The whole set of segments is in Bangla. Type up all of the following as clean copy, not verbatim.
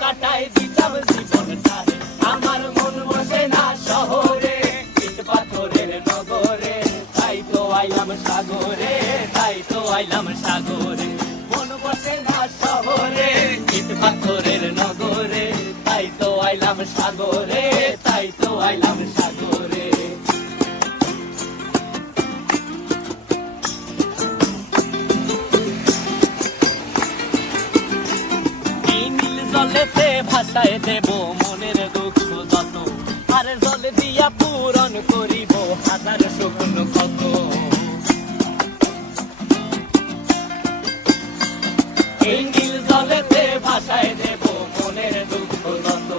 কাটাই দিতাম জীবনটারে। আমার মন বসে না শহরে, ইট পাথরের নগরে, তাই তো আইলাম সাগরে, তাই তো আইলাম সাগরে। মন বসে না শহরে, ইট পাথরের নগরে, তাই তো আইলাম সাগরে, তাই তো আইলাম সাগরে। জলেতে ভাসায় দেব মনের দুঃখ যত, আর জল দিয়া পূরণ করিব হাজার স্বপ্ন কত। এই নীল জলেতে ভাসায় দেব মনের দুঃখ যত,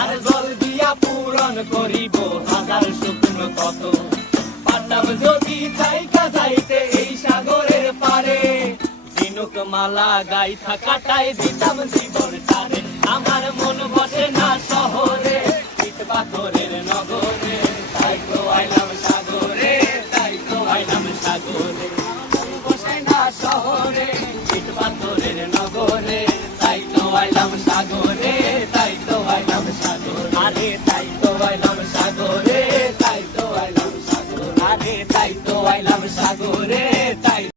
আর জল দিয়া পূরণ করিব হাজার স্বপ্ন কত। পারতাম যদি থাইকা যাইতে এই সাগরের পারে, ঝিনুক মালা গাইথা কাটাই দিতাম জীবনটারে। আমার মন বসে না শহরে, ইট পাথরের নগরে, তাই তো আইলাম সাগরে, তাই তো আইলাম সাগরে। মন বসে না শহরে, ইট পাথরের নগরে, তাই তো আইলাম সাগরে, তাই তো আইলাম সাগরে। আরে